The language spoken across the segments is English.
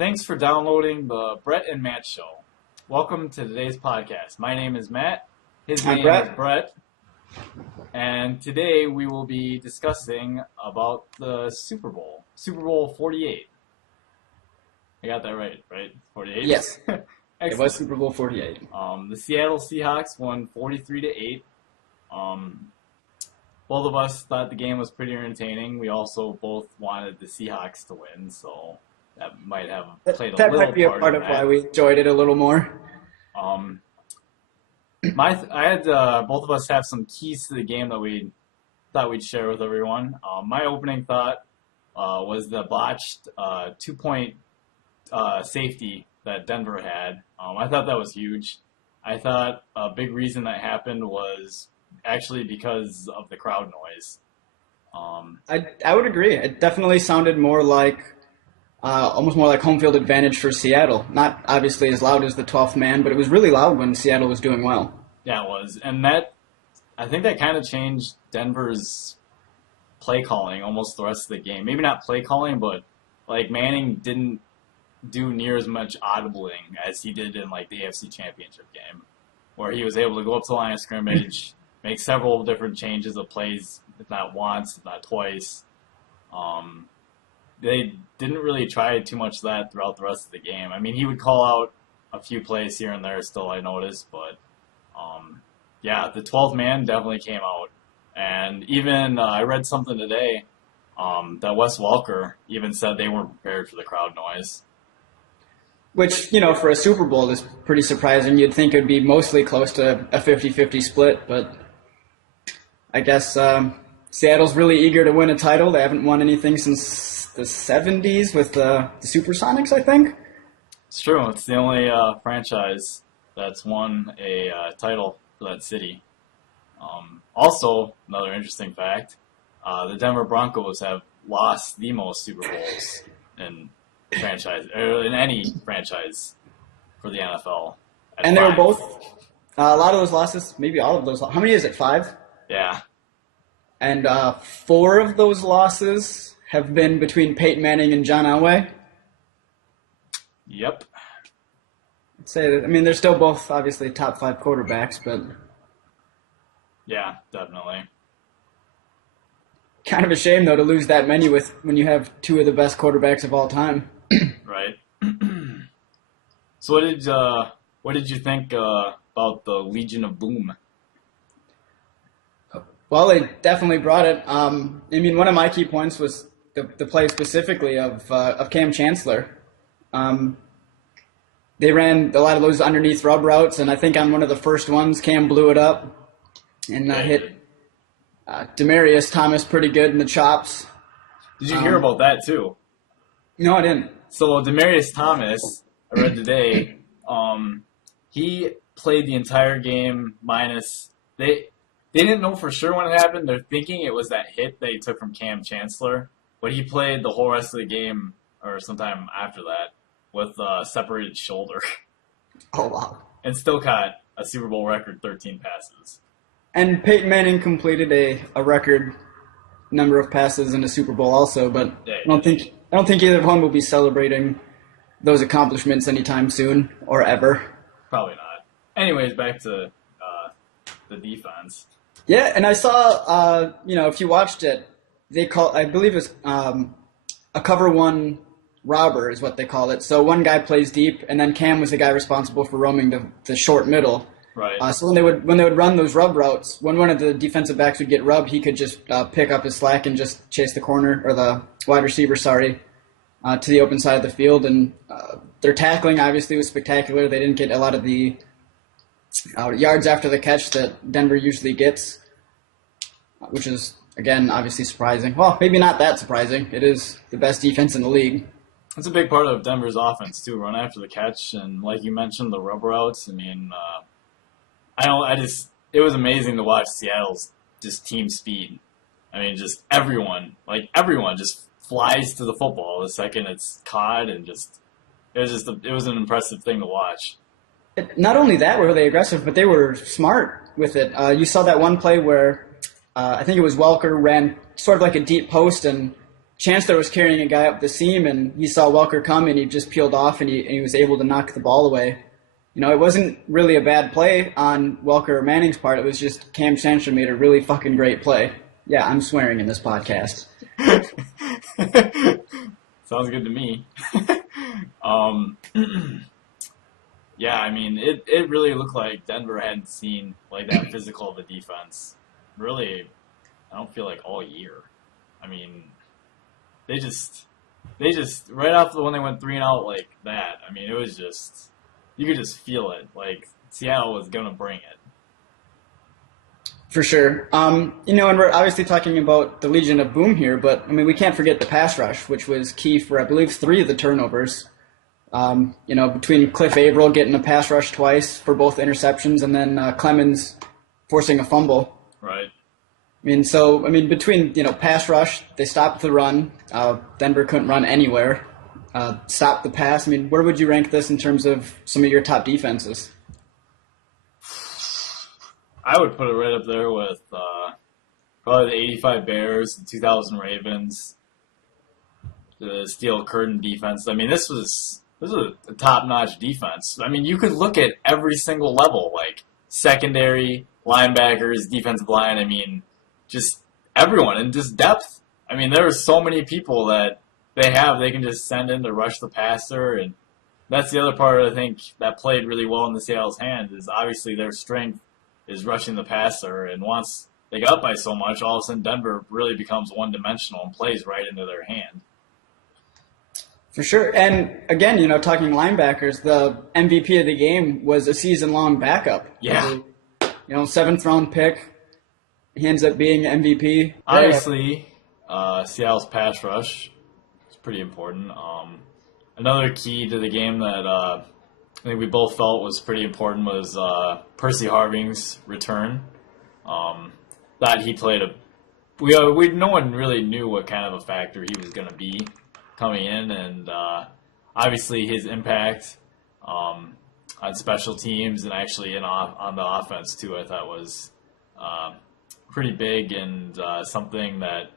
Thanks for downloading the Brett and Matt Show. Welcome to today's podcast. My name is Matt. His Hi, name Brett. is Brett. And today we will be discussing about the Super Bowl. Super Bowl 48. I got that right? 48? Yes. It Excellent. was Super Bowl 48. The Seattle Seahawks won 43-8. Both of us thought the game was pretty entertaining. We also both wanted the Seahawks to win, so that might have played a That little might be a part of why we enjoyed it a little more. I had both of us have some keys to the game that we thought we'd share with everyone. My opening thought was the botched 2-point safety that Denver had. I thought that was huge. I thought a big reason that happened was actually because of the crowd noise. I would agree. It definitely sounded more like, almost more like home field advantage for Seattle. Not obviously as loud as the 12th man, but it was really loud when Seattle was doing well. Yeah, it was. And I think that kind of changed Denver's play calling almost the rest of the game. Maybe not play calling, but like Manning didn't do near as much audibling as he did in like the AFC Championship game, where he was able to go up to the line of scrimmage, make several different changes of plays, if not once, if not twice. They didn't really try too much of that throughout the rest of the game. I mean, he would call out a few plays here and there still, I noticed, but yeah, the 12th man definitely came out. And even I read something today that Wes Welker even said they weren't prepared for the crowd noise. Which, for a Super Bowl is pretty surprising. You'd think it would be mostly close to a 50-50 split, but I guess Seattle's really eager to win a title. They haven't won anything since the 70s with the Supersonics, I think. It's true. It's the only franchise that's won a title for that city. Also, another interesting fact, the Denver Broncos have lost the most Super Bowls in any franchise for the NFL. And they were both, a lot of those losses, maybe all of those, how many is it, 5? Yeah. And 4 of those losses have been between Peyton Manning and John Elway. Yep. I'd say that, they're still both obviously top 5 quarterbacks, but yeah, definitely. Kind of a shame though to lose that many when you have 2 of the best quarterbacks of all time. Right. So what did you think about the Legion of Boom? Well, they definitely brought it. One of my key points was the play specifically of Cam Chancellor. They ran a lot of those underneath rub routes, and I think on one of the first ones, Cam blew it up and hit Demaryius Thomas pretty good in the chops. Did you hear about that too? No, I didn't. So Demaryius Thomas, I read today, he played the entire game minus they didn't know for sure when it happened. They're thinking it was that hit they took from Cam Chancellor, but he played the whole rest of the game or sometime after that with a separated shoulder. Oh, wow. And still caught a Super Bowl record 13 passes. And Peyton Manning completed a record number of passes in the Super Bowl also, but Yeah, I don't think either one will be celebrating those accomplishments anytime soon or ever. Probably not. Anyways, back to the defense. Yeah, and I saw, if you watched it, I believe it's a cover one robber is what they call it. So one guy plays deep, and then Cam was the guy responsible for roaming the short middle. Right. So when they would run those rub routes, when one of the defensive backs would get rubbed, he could just pick up his slack and just chase the corner or the wide receiver, to the open side of the field. And their tackling obviously was spectacular. They didn't get a lot of the yards after the catch that Denver usually gets, which is, again, obviously surprising. Well, maybe not that surprising. It is the best defense in the league. That's a big part of Denver's offense, too, run after the catch. And like you mentioned, the rub routes. It was amazing to watch Seattle's just team speed. Just everyone just flies to the football the second it's caught, and it was an impressive thing to watch. Not only that were they aggressive, but they were smart with it. You saw that one play where I think it was Welker ran sort of like a deep post, and Chancellor was carrying a guy up the seam, and he saw Welker come, and he just peeled off, and he was able to knock the ball away. It wasn't really a bad play on Welker or Manning's part. It was just Cam Chancellor made a really fucking great play. Yeah, I'm swearing in this podcast. Sounds good to me. Yeah, I mean, it really looked like Denver hadn't seen like that physical of a defense. Really, I don't feel like all year. I mean, they just right off when they went 3-and-out like that. I mean, it was just you could just feel it. Like Seattle was gonna bring it. For sure. And we're obviously talking about the Legion of Boom here, but I mean, we can't forget the pass rush, which was key for I believe 3 of the turnovers. Between Cliff Averill getting a pass rush twice for both interceptions, and then Clemens forcing a fumble. Right. Between pass rush, they stopped the run. Denver couldn't run anywhere. Stopped the pass. I mean, where would you rank this in terms of some of your top defenses? I would put it right up there with probably the '85 Bears, the 2000 Ravens, the Steel Curtain defense. I mean, this was a top-notch defense. I mean, you could look at every single level, like secondary, linebackers, defensive line. I mean, just everyone, and just depth. I mean, there are so many people that they can just send in to rush the passer, and that's the other part I think that played really well in the Seattle's hand is obviously their strength is rushing the passer, and once they got up by so much, all of a sudden Denver really becomes one-dimensional and plays right into their hand. For sure. And again, talking linebackers, the MVP of the game was a season-long backup. Yeah. 7th-round pick. He ends up being MVP. Obviously, Seattle's pass rush is pretty important. Another key to the game that I think we both felt was pretty important was Percy Harving's return. That he played no one really knew what kind of a factor he was going to be coming in, and obviously his impact on special teams and actually on the offense too, I thought was pretty big and something that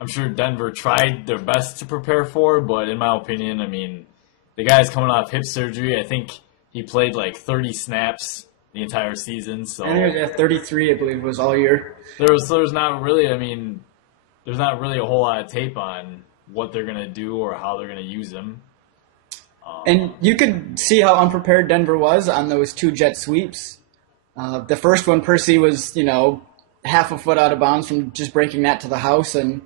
I'm sure Denver tried their best to prepare for, but in my opinion, I mean, the guy's coming off hip surgery. I think he played like 30 snaps the entire season. So I think it was 33, I believe, was all year. There's not really, there's not really a whole lot of tape on what they're going to do or how they're going to use him. And you could see how unprepared Denver was on those 2 jet sweeps. The first one, Percy was, half a foot out of bounds from just breaking that to the house, and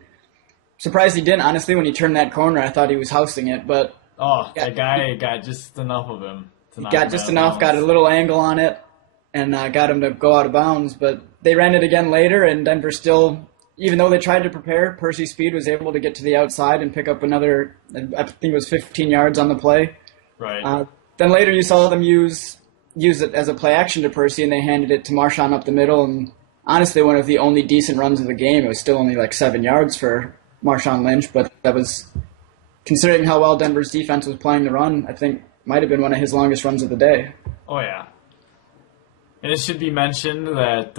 surprised he didn't. Honestly, when he turned that corner, I thought he was housing it, but that guy got just enough of him. Got just enough, got a little angle on it, and got him to go out of bounds. But they ran it again later, and Denver still, even though they tried to prepare, Percy's speed was able to get to the outside and pick up another, I think it was 15 yards on the play. Right. Then later you saw them use it as a play action to Percy, and they handed it to Marshawn up the middle, and honestly one of the only decent runs of the game. It was still only like 7 yards for Marshawn Lynch, but that was, considering how well Denver's defense was playing the run, I think might have been one of his longest runs of the day. Oh, yeah. And it should be mentioned that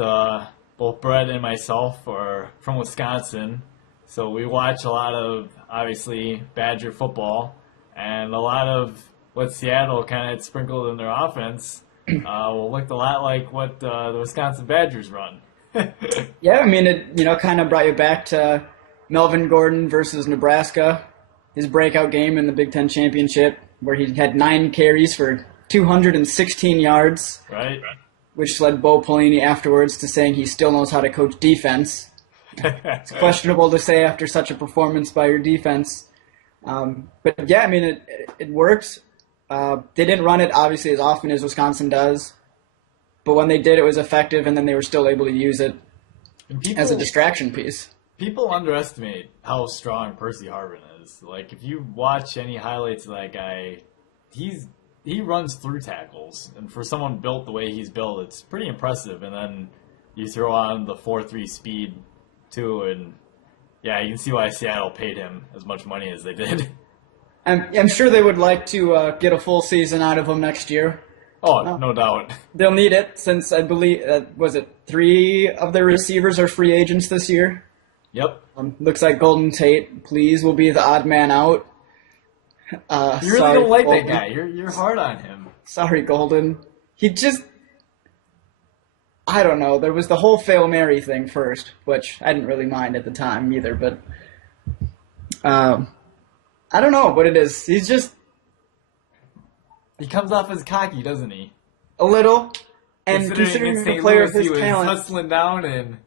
both Brett and myself are from Wisconsin, so we watch a lot of, obviously, Badger football, and a lot of what Seattle kind of sprinkled in their offense looked a lot like what the Wisconsin Badgers run. Yeah, I mean, it kind of brought you back to Melvin Gordon versus Nebraska, his breakout game in the Big Ten Championship, where he had 9 carries for 216 yards. Right. Which led Bo Pelini afterwards to saying he still knows how to coach defense. It's questionable to say after such a performance by your defense. But yeah, I mean, it works. They didn't run it, obviously, as often as Wisconsin does. But when they did, it was effective, and then they were still able to use it as a distraction piece. People underestimate how strong Percy Harvin is. Like, if you watch any highlights of that guy, he runs through tackles. And for someone built the way he's built, it's pretty impressive. And then you throw on the 4.3 speed, too, and yeah, you can see why Seattle paid him as much money as they did. I'm sure they would like to get a full season out of him next year. Oh, no doubt. They'll need it since I believe, was it 3 of their receivers are free agents this year? Yep. Looks like Golden Tate, please, will be the odd man out. You really Sorry, don't like Golden. that guy. You're hard on him. Sorry, Golden. He just, I don't know. There was the whole Fail Mary thing first, which I didn't really mind at the time either, but I don't know what it is. He's just He comes off as cocky, doesn't he? a little, and considering against a St. player of Louis, his he was talent, hustling down and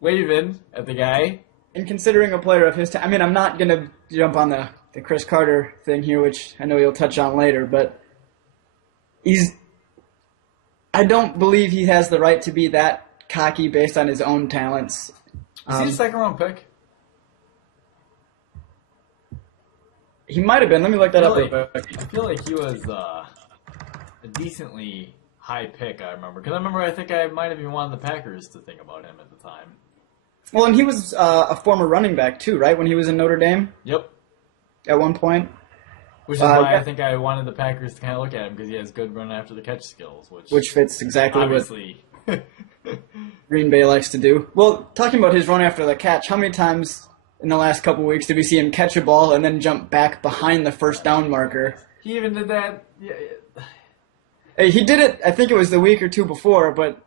waving at the guy. and considering a player of his talent, I mean, I'm not gonna jump on the Chris Carter thing here, which I know you'll touch on later, but I don't believe he has the right to be that cocky based on his own talents. Is he a second round pick? He might have been. Let me look that up real quick. I feel like he was a decently high pick, I remember. Because I think I might have even wanted the Packers to think about him at the time. Well, and he was a former running back too, right? When he was in Notre Dame Yep. at one point. Which is why I think I wanted the Packers to kind of look at him, because he has good run after the catch skills. Which Fits exactly obviously. what Green Bay likes to do. Well, talking about his run after the catch, how many times in the last couple weeks did we see him catch a ball and then jump back behind the first down marker? He even did that. Yeah, Hey, he did it, I think it was the week or two before, but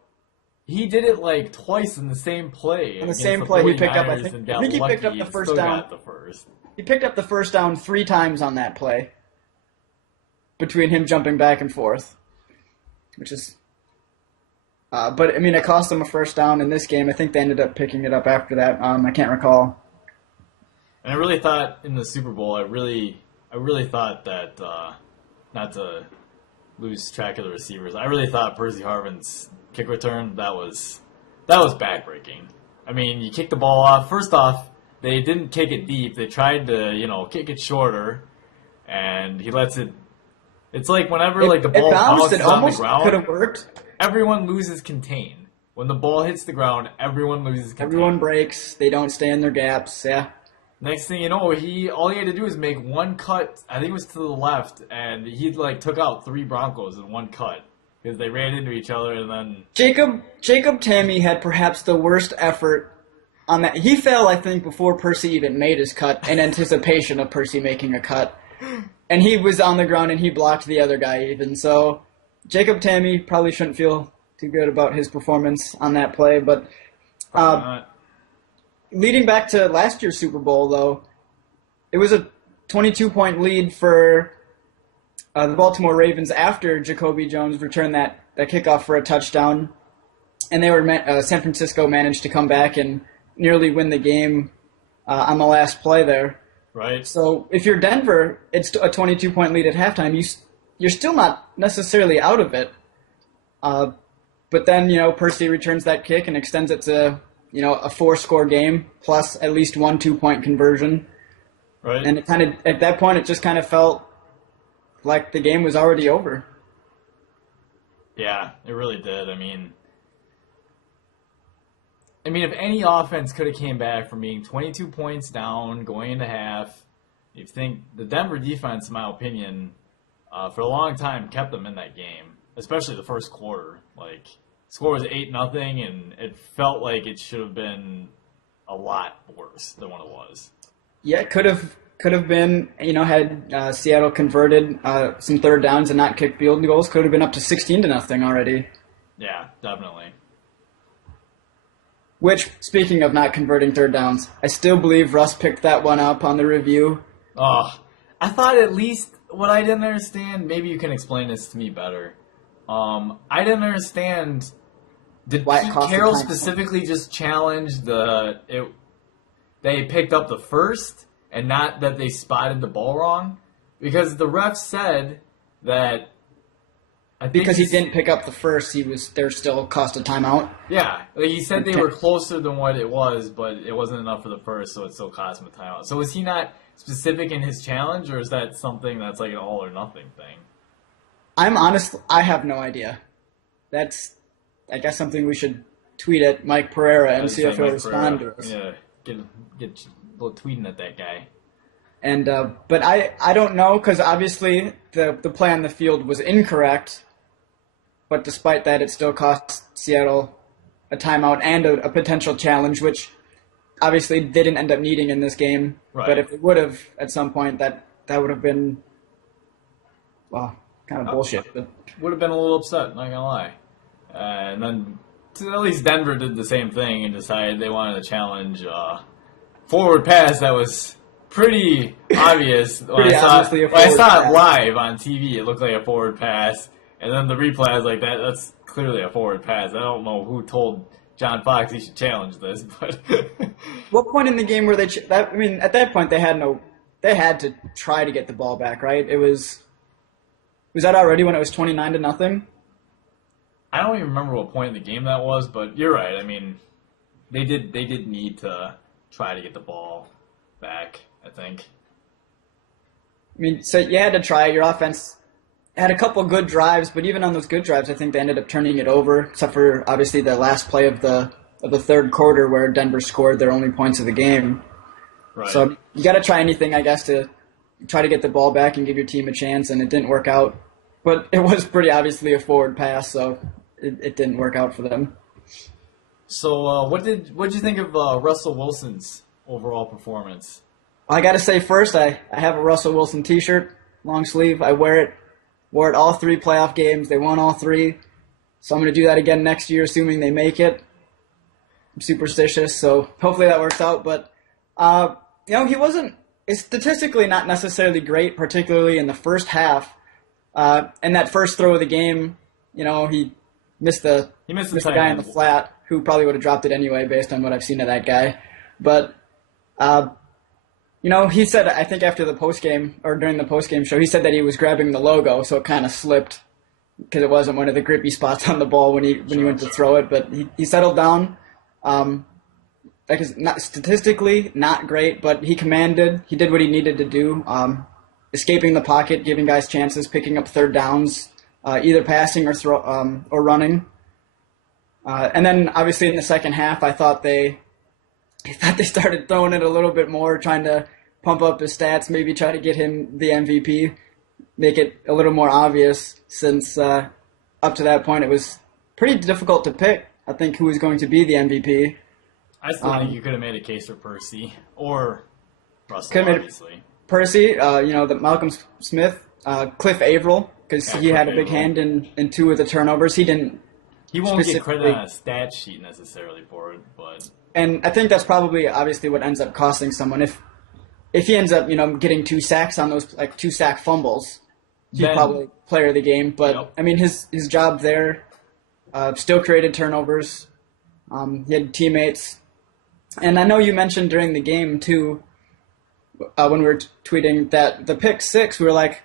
he did it like twice in the same play. on the same play he picked up, I 49ers think and got he lucky picked up the and first still down. got the first. He picked up the first down 3 times on that play between him jumping back and forth, which is... but, I mean, it cost them a first down in this game. I think they ended up picking it up after that. I can't recall. And I really thought in the Super Bowl, I really thought that, not to lose track of the receivers, I really thought Percy Harvin's kick return, that was backbreaking. I mean, you kick the ball off. First off, they didn't kick it deep. They tried to, kick it shorter, and he lets it. It's like whenever the ball bounces on the ground, could have worked. Everyone loses contain. When the ball hits the ground, everyone loses contain. Everyone breaks. They don't stay in their gaps. Yeah. Next thing you know, all he had to do was make one cut. I think it was to the left, and he took out 3 Broncos in one cut because they ran into each other, and then Jacob Tamme had perhaps the worst effort on that. He fell, I think, before Percy even made his cut in anticipation of Percy making a cut. And he was on the ground and he blocked the other guy even. So Jacob Tamme probably shouldn't feel too good about his performance on that play. But leading back to last year's Super Bowl, though, it was a 22-point lead for the Baltimore Ravens after Jacoby Jones returned that kickoff for a touchdown. And they were San Francisco managed to come back and nearly win the game on the last play there. right. So if you're Denver, it's a 22-point lead at halftime. You're still not necessarily out of it. But then, Percy returns that kick and extends it to, a 4-score game plus at least 1 2-point conversion. Right. And at that point, it just kind of felt like the game was already over. Yeah, it really did. I mean, if any offense could have came back from being 22 points down, going into half, you think the Denver defense, in my opinion, for a long time kept them in that game, especially the first quarter. Score was 8-0, and it felt like it should have been a lot worse than what it was. Yeah, it could have been, had Seattle converted some third downs and not kicked field goals, could have been up to 16-0 already. Yeah, definitely. Which, speaking of not converting third downs, I still believe Russ picked that one up on the review. Oh, I thought at least what I didn't understand, maybe you can explain this to me better. I didn't understand, did Why it Pete cost the Carroll time. specifically just challenge they picked up the first and not that they spotted the ball wrong? Because the ref said that Because he didn't pick up the first, there still cost a timeout. Yeah, he said they were closer than what it was, but it wasn't enough for the first, so it still cost him a timeout. So is he not specific in his challenge, or is that something that's like an all or nothing thing? I'm honest, I have no idea. That's, I guess, something we should tweet at Mike Pereira and see if he'll respond to us. Yeah, get a little tweeting at that guy. And but I don't know, because obviously the play on the field was incorrect. But despite that, it still cost Seattle a timeout and a potential challenge, which obviously they didn't end up needing in this game. Right. But if they would have at some point, that would have been, well, kind of bullshit. But Would have been a little upset, not gonna lie. And then at least Denver did the same thing and decided they wanted to challenge forward pass that was pretty obvious. When I saw it live on TV, it looked like a forward pass. And then the replay, I was like, that's clearly a forward pass. I don't know who told John Fox he should challenge this, but what point in the game were they? At that point they had to try to get the ball back, right? Was that already when it was 29-0? I don't even remember what point in the game that was, but you're right. I mean, they did need to try to get the ball back, I think. I mean, so you had to try. Your offense had a couple good drives, but even on those good drives, I think they ended up turning it over, except for obviously the last play of the third quarter where Denver scored their only points of the game. Right. So you got to try anything, I guess, to try to get the ball back and give your team a chance, and it didn't work out. But it was pretty obviously a forward pass, so it didn't work out for them. So what did you think of Russell Wilson's overall performance? I got to say first, I have a Russell Wilson T-shirt, long sleeve. I wear it. Wore it all 3 playoff games. They won all 3. So I'm going to do that again next year, assuming they make it. I'm superstitious, so hopefully that works out. But, he wasn't statistically not necessarily great, particularly in the first half. And that first throw of the game, he missed the guy in the flat, who probably would have dropped it anyway based on what I've seen of that guy. But, he said, I think after the postgame, or during the postgame show, he said that he was grabbing the logo, so it kind of slipped because it wasn't one of the grippy spots on the ball when he went to throw it. But he settled down. Not statistically not great, but he did what he needed to do. Escaping the pocket, giving guys chances, picking up third downs, either passing or running. And then obviously in the second half, I thought they started throwing it a little bit more, trying to pump up his stats, maybe try to get him the MVP, make it a little more obvious, since up to that point it was pretty difficult to pick, I think, who was going to be the MVP. I still think you could have made a case for Percy or Russell, obviously. Percy, the Malcolm Smith, Cliff Averill, because he had a big hand in 2 of the turnovers. He won't get credit on a stat sheet necessarily for it, but... And I think that's probably obviously what ends up costing someone. If he ends up, getting 2 sacks on those 2 sack fumbles, he's probably player of the game. But yep. I mean, his job there still created turnovers. He had teammates, and I know you mentioned during the game too, when we were tweeting that the pick 6, we were like,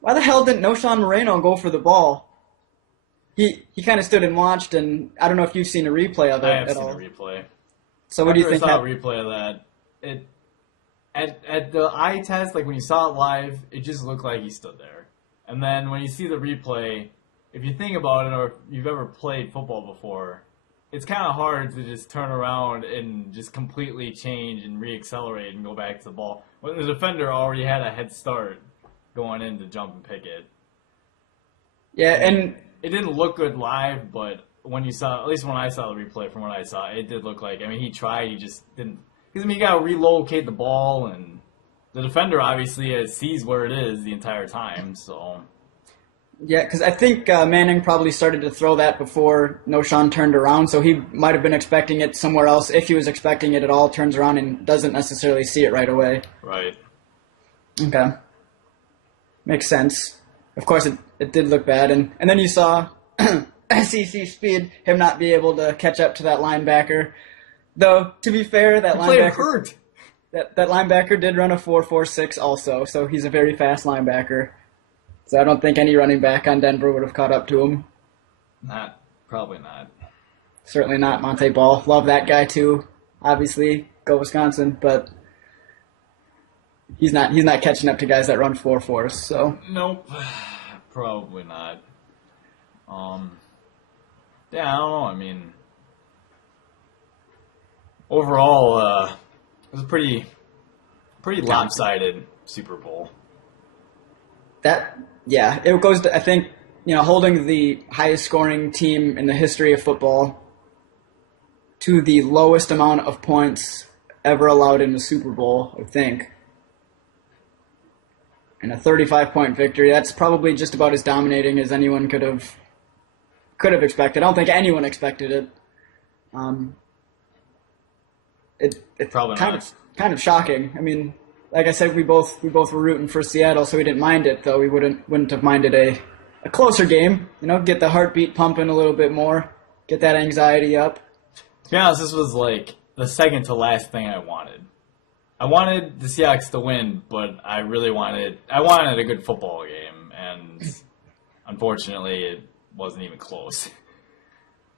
why the hell didn't Noshawn Moreno go for the ball? He kind of stood and watched, and I don't know if you've seen a replay of it at all. I have seen a replay. So what do you think? I saw a replay of that. At the eye test, like when you saw it live, it just looked like he stood there. And then when you see the replay, if you think about it, or if you've ever played football before, it's kind of hard to just turn around and just completely change and reaccelerate and go back to the ball when the defender already had a head start going in to jump and pick it. Yeah, and it didn't look good live, but when you saw, at least when I saw the replay from what I saw, it did look like, he tried, he just didn't, because you got to relocate the ball, and the defender obviously sees where it is the entire time, so. Yeah, because I think Manning probably started to throw that before Noshawn turned around, so he might have been expecting it somewhere else. If he was expecting it at all, turns around and doesn't necessarily see it right away. Right. Okay. Makes sense. Of course, it did look bad, and then you saw SEC speed, him not be able to catch up to that linebacker. Though, to be fair, that linebacker did run a 4.46 also, so he's a very fast linebacker. So I don't think any running back on Denver would have caught up to him. Probably not. Certainly not Monte Ball. Love that guy too. Obviously, go Wisconsin, but he's not catching up to guys that run 4.4s. So nope, probably not. Yeah, I don't know. Overall, it was a pretty lopsided Super Bowl. It goes to, I think, holding the highest scoring team in the history of football to the lowest amount of points ever allowed in the Super Bowl, I think. And a 35-point victory, that's probably just about as dominating as anyone could have expected. I don't think anyone expected it. It's Probably not. kind of shocking. I mean, like I said, we both were rooting for Seattle, so we didn't mind it. Though we wouldn't have minded a closer game. Get the heartbeat pumping a little bit more, get that anxiety up. To be honest, this was like the second to last thing I wanted. I wanted the Seahawks to win, but I really wanted a good football game, and unfortunately, it wasn't even close.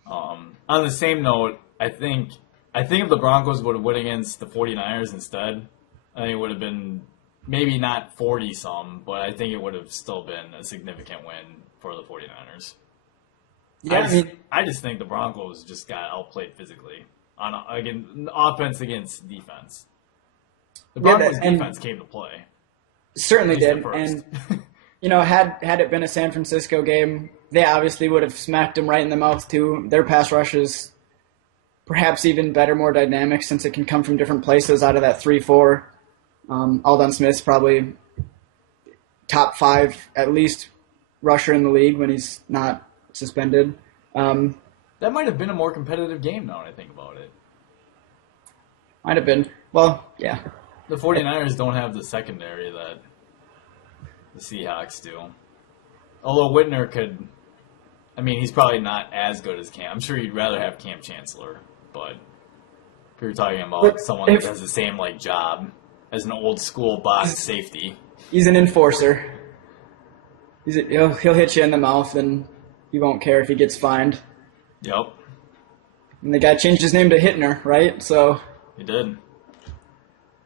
On the same note, I think if the Broncos would have won against the 49ers instead, I think it would have been maybe not 40-some, but I think it would have still been a significant win for the 49ers. Yeah, I just think the Broncos just got outplayed physically on offense against defense. The Broncos' defense came to play. Certainly did, and had it been a San Francisco game, they obviously would have smacked them right in the mouth too. Their pass rush is perhaps even better, more dynamic, since it can come from different places out of that 3-4. Aldon Smith's probably top 5 at least rusher in the league when he's not suspended. That might have been a more competitive game now when I think about it. Might have been. Well, yeah. The 49ers don't have the secondary that the Seahawks do. Although Whitner could... I mean, he's probably not as good as Cam. I'm sure you'd rather have Cam Chancellor, but if you're talking about someone that has the same job as an old school box safety. He's an enforcer. He'll hit you in the mouth, and he won't care if he gets fined. Yep. And the guy changed his name to Hittner, right? So he did.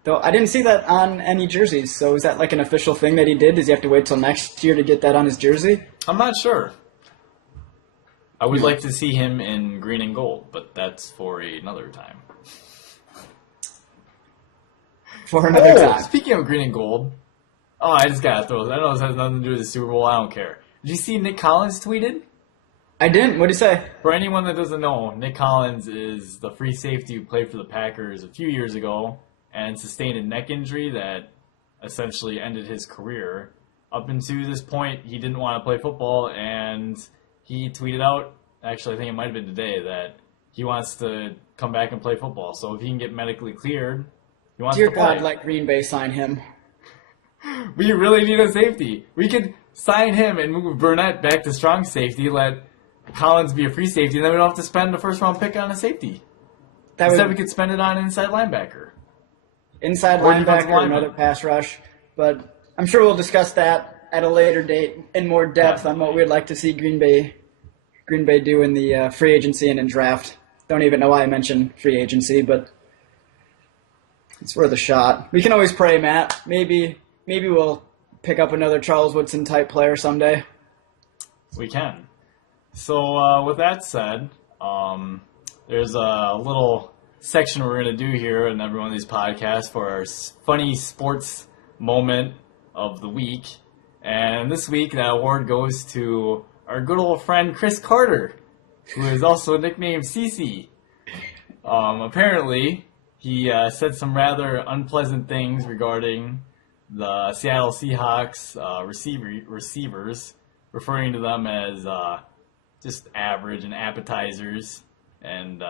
Though I didn't see that on any jerseys. So is that an official thing that he did? Does he have to wait till next year to get that on his jersey? I'm not sure. I would like to see him in green and gold, but that's for another time. For another time. Speaking of green and gold, I just gotta throw this. I know this has nothing to do with the Super Bowl. I don't care. Did you see Nick Collins tweeted? I didn't. What did he say? For anyone that doesn't know, Nick Collins is the free safety who played for the Packers a few years ago and sustained a neck injury that essentially ended his career. Up until this point, he didn't want to play football, and he tweeted out, actually I think it might have been today, that he wants to come back and play football. So if he can get medically cleared, he wants to play. Dear God, let Green Bay sign him. We really need a safety. We could sign him and move Burnett back to strong safety, let Collins be a free safety, and then we don't have to spend a first-round pick on a safety. Instead, we could spend it on an inside linebacker. Inside linebacker, or another pass rush. But I'm sure we'll discuss that at a later date in more depth on what we'd like to see Green Bay do in the free agency and in draft. Don't even know why I mentioned free agency, but it's worth a shot. We can always pray, Matt. Maybe we'll pick up another Charles Woodson type player someday. We can. So with that said, there's a little section we're going to do here in every one of these podcasts for our funny sports moment of the week. And this week, that award goes to our good old friend Chris Carter, who is also nicknamed CC. Apparently, he said some rather unpleasant things regarding the Seattle Seahawks receivers, referring to them as just average and appetizers and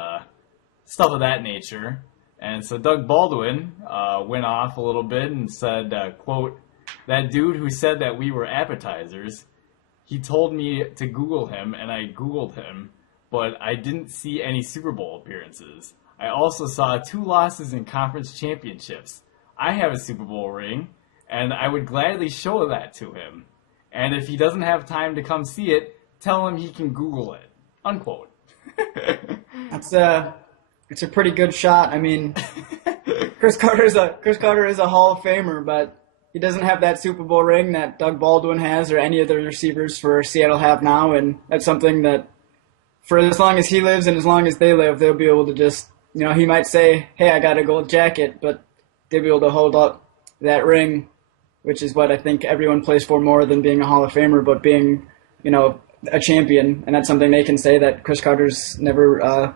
stuff of that nature. And so Doug Baldwin went off a little bit and said, quote, "That dude who said that we were appetizers, he told me to Google him, and I Googled him, but I didn't see any Super Bowl appearances. I also saw 2 losses in conference championships. I have a Super Bowl ring, and I would gladly show that to him. And if he doesn't have time to come see it, tell him he can Google it." Unquote. It's a pretty good shot. I mean, Chris Carter is a Hall of Famer, but he doesn't have that Super Bowl ring that Doug Baldwin has or any of the receivers for Seattle have now, and that's something that for as long as he lives and as long as they live, they'll be able to just, he might say, "Hey, I got a gold jacket," but they'll be able to hold up that ring, which is what I think everyone plays for more than being a Hall of Famer, but being, a champion, and that's something they can say that Chris Carter's never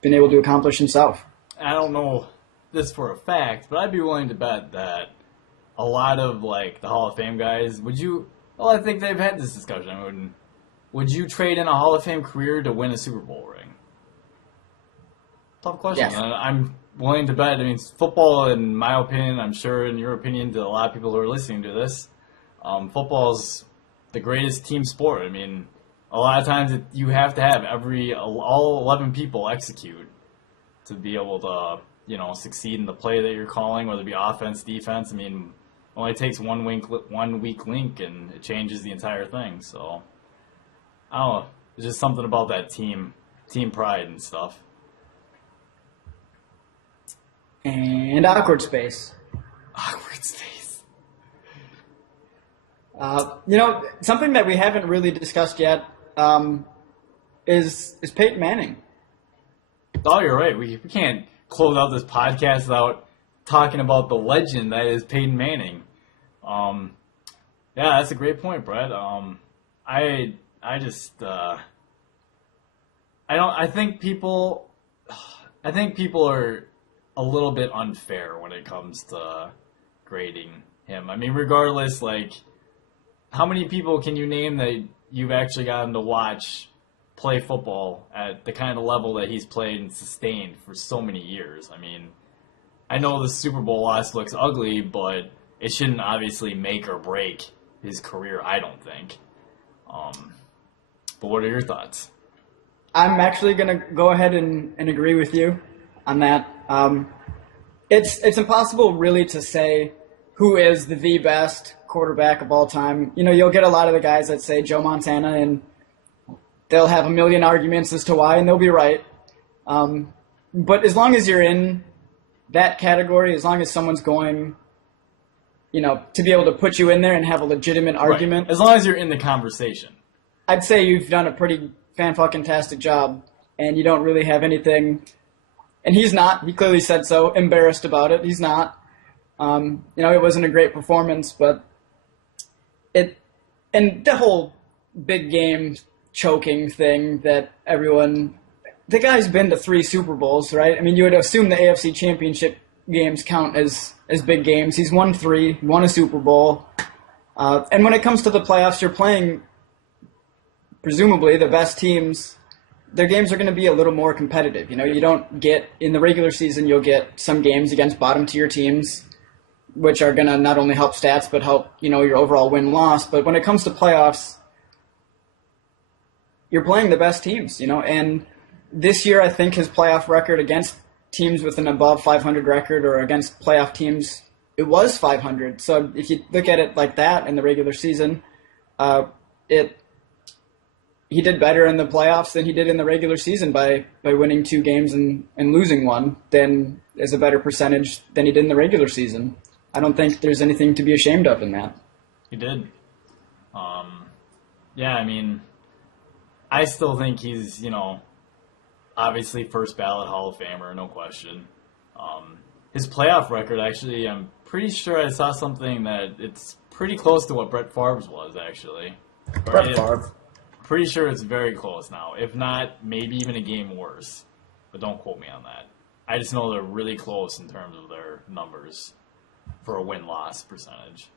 been able to accomplish himself. I don't know this for a fact, but I'd be willing to bet that a lot of like the Hall of Fame guys, would you? Well, I think they've had this discussion. Would you trade in a Hall of Fame career to win a Super Bowl ring? Tough question. Yes. I'm willing to bet. I mean, football, in my opinion, I'm sure in your opinion, to a lot of people who are listening to this, football's the greatest team sport. I mean, a lot of times you have to have all 11 people execute to be able to, succeed in the play that you're calling, whether it be offense, defense. I mean, it only takes one weak link and it changes the entire thing. So, I don't know. There's just something about that team pride and stuff. And awkward space. Awkward space. Something that we haven't really discussed yet is Peyton Manning. Oh, you're right. We can't close out this podcast without talking about the legend that is Peyton Manning. Yeah, that's a great point, Brett. I think people are a little bit unfair when it comes to grading him. I mean, regardless, like, how many people can you name that you've actually gotten to watch play football at the kind of level that he's played and sustained for so many years? I mean, I know the Super Bowl loss looks ugly, but it shouldn't obviously make or break his career, I don't think. But what are your thoughts? I'm actually going to go ahead and agree with you on that. It's impossible really to say who is the best quarterback of all time. You'll get a lot of the guys that say Joe Montana, and they'll have a million arguments as to why, and they'll be right. But as long as you're in that category, as long as someone's going, to be able to put you in there and have a legitimate argument. Right. As long as you're in the conversation. I'd say you've done a pretty fan-fucking-tastic job, and you don't really have anything. And he's not. He clearly said so. Embarrassed about it. He's not. It wasn't a great performance, but and the whole big game choking thing that the guy's been to 3 Super Bowls, right? I mean, you would assume the AFC Championship games count as big games. He's won 3, won a Super Bowl. And when it comes to the playoffs, you're playing presumably the best teams. Their games are going to be a little more competitive. You don't get, in the regular season, you'll get some games against bottom-tier teams, which are going to not only help stats, but help, your overall win-loss. But when it comes to playoffs, you're playing the best teams, and this year I think his playoff record against teams with an above 500 record or against playoff teams, it was 500. So if you look at it like that in the regular season, he did better in the playoffs than he did in the regular season by winning 2 games and losing 1, than is a better percentage than he did in the regular season. I don't think there's anything to be ashamed of in that. He did. Yeah, I mean, I still think he's, obviously first ballot Hall of Famer, no question. His playoff record, actually, I'm pretty sure I saw something that it's pretty close to what Brett Favre's was, actually. Brett Favre. Pretty sure it's very close now. If not, maybe even a game worse. But don't quote me on that. I just know they're really close in terms of their numbers for a win-loss percentage.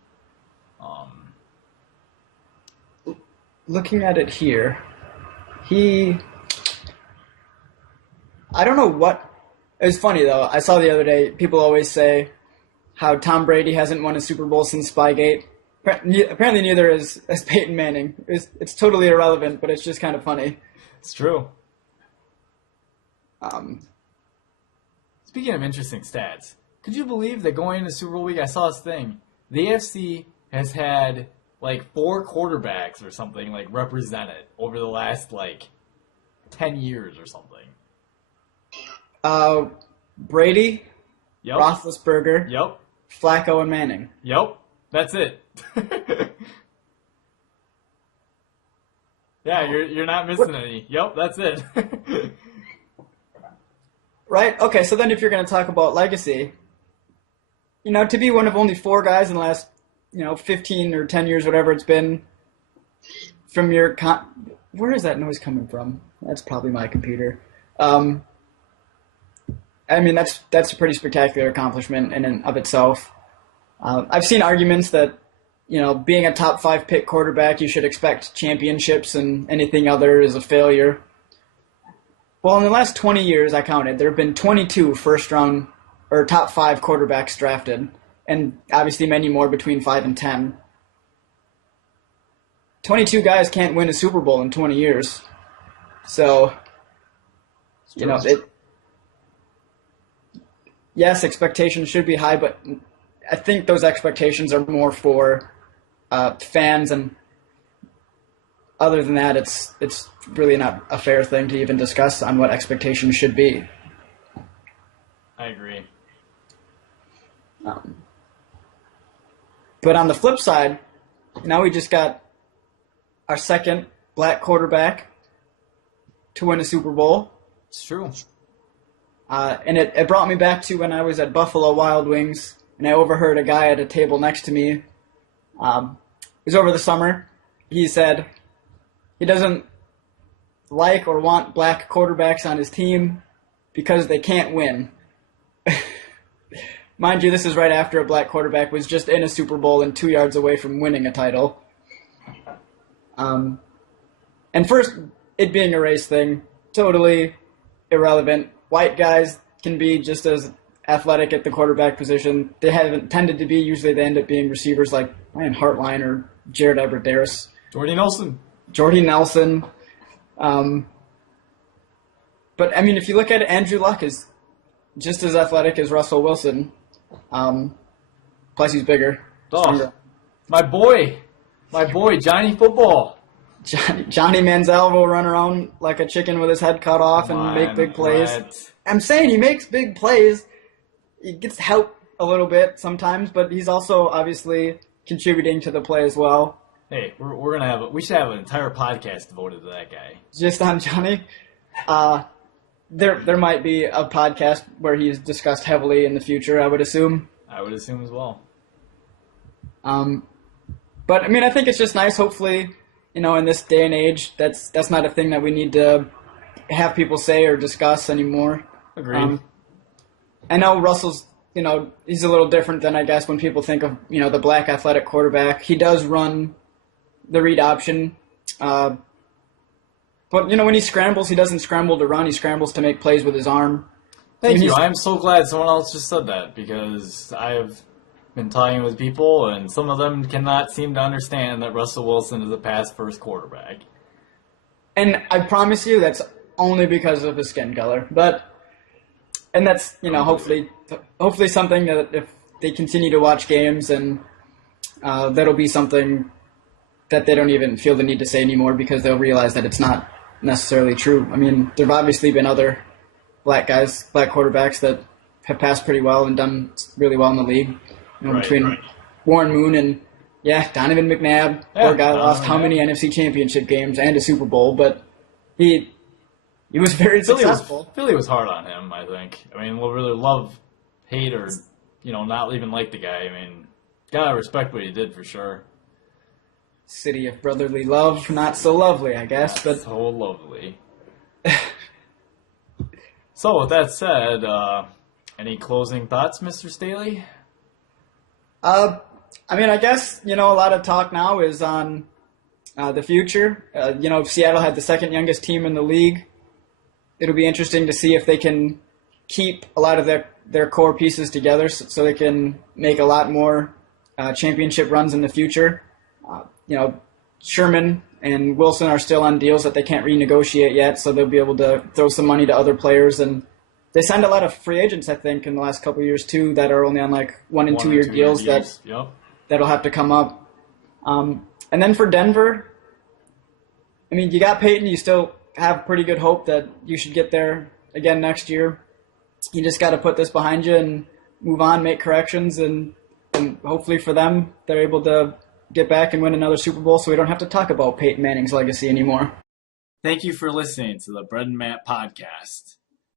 Looking at it here, I don't know what... It was funny, though. I saw the other day, people always say how Tom Brady hasn't won a Super Bowl since Spygate. Apparently neither is Peyton Manning. It's totally irrelevant, but it's just kind of funny. It's true. Speaking of interesting stats, could you believe that going into Super Bowl week, I saw this thing. The AFC has had like 4 quarterbacks or something like represent it over the last like 10 years or something. Brady, Yep. Roethlisberger, Yep. Flacco, and Manning. Yep. That's it. Yeah, you're not missing any. Yep, that's it. Right? Okay, so then if you're going to talk about legacy, to be one of only 4 guys in the last, 15 or 10 years, whatever it's been, from your... Where is that noise coming from? That's probably my computer. I mean, that's a pretty spectacular accomplishment in and of itself. I've seen arguments that, being a top 5 pick quarterback, you should expect championships and anything other is a failure. Well, in the last 20 years, I counted, there have been 22 first round or top 5 quarterbacks drafted, and obviously many more between 5 and 10. 22 guys can't win a Super Bowl in 20 years. So, yes, expectations should be high, but I think those expectations are more for fans, and other than that, it's really not a fair thing to even discuss on what expectations should be. I agree. But on the flip side, now we just got our second black quarterback to win a Super Bowl. It's true. And it brought me back to when I was at Buffalo Wild Wings, and I overheard a guy at a table next to me. It was over the summer. He said he doesn't like or want black quarterbacks on his team because they can't win. Mind you, this is right after a black quarterback was just in a Super Bowl and 2 yards away from winning a title. And first, it being a race thing, totally irrelevant. White guys can be just as athletic at the quarterback position. They haven't tended to be. Usually they end up being receivers like Ryan Hartline or Jared Abbrederis. Jordy Nelson. But, I mean, if you look at it, Andrew Luck is just as athletic as Russell Wilson. Plus he's bigger. Oh, my boy, Johnny Football. Johnny Manziel will run around like a chicken with his head cut off and make big plays. What? I'm saying he makes big plays. He gets help a little bit sometimes, but he's also obviously contributing to the play as well. Hey, we should have an entire podcast devoted to that guy. Just on Johnny. There might be a podcast where he's discussed heavily in the future, I would assume. I would assume as well. But I mean, I think it's just nice. Hopefully, in this day and age, that's not a thing that we need to have people say or discuss anymore. Agreed. I know Russell's, he's a little different than I guess when people think of, the black athletic quarterback. He does run the read option. But, when he scrambles, he doesn't scramble to run. He scrambles to make plays with his arm. Thank you. I'm so glad someone else just said that because I have been talking with people, and some of them cannot seem to understand that Russell Wilson is a pass-first quarterback. And I promise you that's only because of his skin color. And that's, hopefully something that if they continue to watch games, and that'll be something that they don't even feel the need to say anymore because they'll realize that it's not necessarily true. I mean, there have obviously been other black quarterbacks that have passed pretty well and done really well in the league. Between Warren Moon and, Donovan McNabb. Poor guy lost how many NFC championship games and a Super Bowl, but he was very successful. Philly was hard on him, I think. I mean, we'll really love, hate, or, not even like the guy. I mean, gotta respect what he did for sure. City of brotherly love, not so lovely, I guess. But so lovely. So, with that said, any closing thoughts, Mr. Staley? I mean, I guess, a lot of talk now is on the future. Seattle had the second youngest team in the league. It'll be interesting to see if they can keep a lot of their core pieces together so they can make a lot more championship runs in the future. Sherman and Wilson are still on deals that they can't renegotiate yet, so they'll be able to throw some money to other players. And they signed a lot of free agents, I think, in the last couple of years, too, that are only on, 1 and 2 year deals that'll have to come up. And then for Denver, I mean, you got Peyton. You still have pretty good hope that you should get there again next year. You just got to put this behind you and move on, make corrections, and hopefully for them, they're able to get back and win another Super Bowl so we don't have to talk about Peyton Manning's legacy anymore. Thank you for listening to the Bread and Matt podcast.